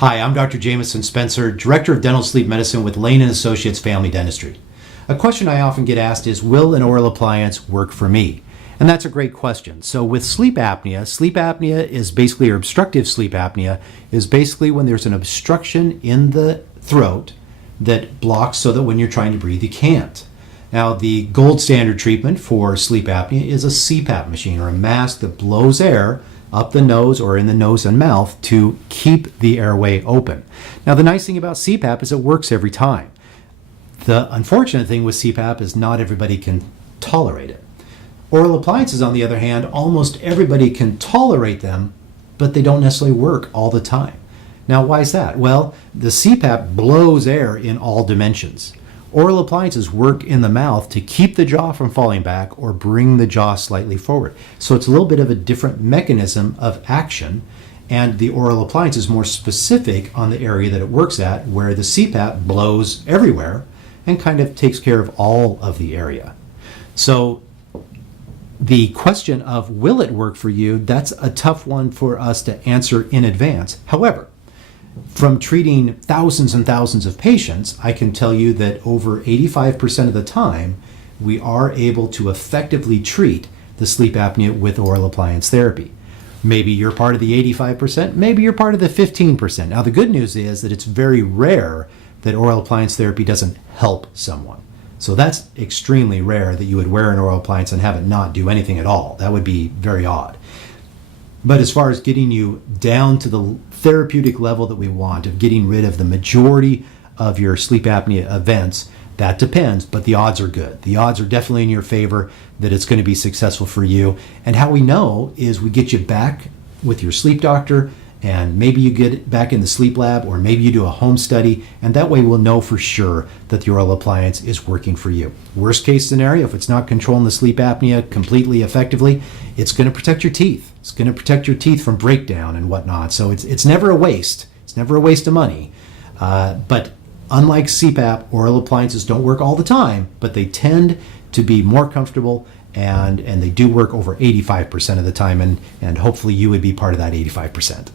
Hi, I'm Dr. Jameson Spencer, Director of Dental Sleep Medicine with Lane & Associates Family Dentistry. A question I often get asked is, will an oral appliance work for me? And that's a great question. So with sleep apnea is basically, or obstructive sleep apnea, is basically when there's an obstruction in the throat that blocks so that when you're trying to breathe, you can't. Now, the gold standard treatment for sleep apnea is a CPAP machine, or a mask that blows air up the nose or in the nose and mouth to keep the airway open. Now, the nice thing about CPAP is it works every time. The unfortunate thing with CPAP is not everybody can tolerate it. Oral appliances, on the other hand, almost everybody can tolerate them, but they don't necessarily work all the time. Now, why is that? Well, the CPAP blows air in all dimensions. Oral appliances work in the mouth to keep the jaw from falling back or bring the jaw slightly forward. So it's a little bit of a different mechanism of action, and the oral appliance is more specific on the area that it works at, where the CPAP blows everywhere and kind of takes care of all of the area. So the question of will it work for you, that's a tough one for us to answer in advance. However, from treating thousands and thousands of patients, I can tell you that over 85% of the time, we are able to effectively treat the sleep apnea with oral appliance therapy. Maybe you're part of the 85%, maybe you're part of the 15%. Now, the good news is that it's very rare that oral appliance therapy doesn't help someone. So that's extremely rare that you would wear an oral appliance and have it not do anything at all. That would be very odd. But as far as getting you down to the therapeutic level that we want, of getting rid of the majority of your sleep apnea events, that depends, but the odds are good. The odds are definitely in your favor that it's going to be successful for you. And how we know is we get you back with your sleep doctor, and maybe you get it back in the sleep lab, or maybe you do a home study, and that way we'll know for sure that the oral appliance is working for you. Worst case scenario, if it's not controlling the sleep apnea completely effectively, it's going to protect your teeth. It's going to protect your teeth from breakdown and whatnot. So it's never a waste. It's never a waste of money. But unlike CPAP, oral appliances don't work all the time, but they tend to be more comfortable, and they do work over 85% of the time, and hopefully you would be part of that 85%.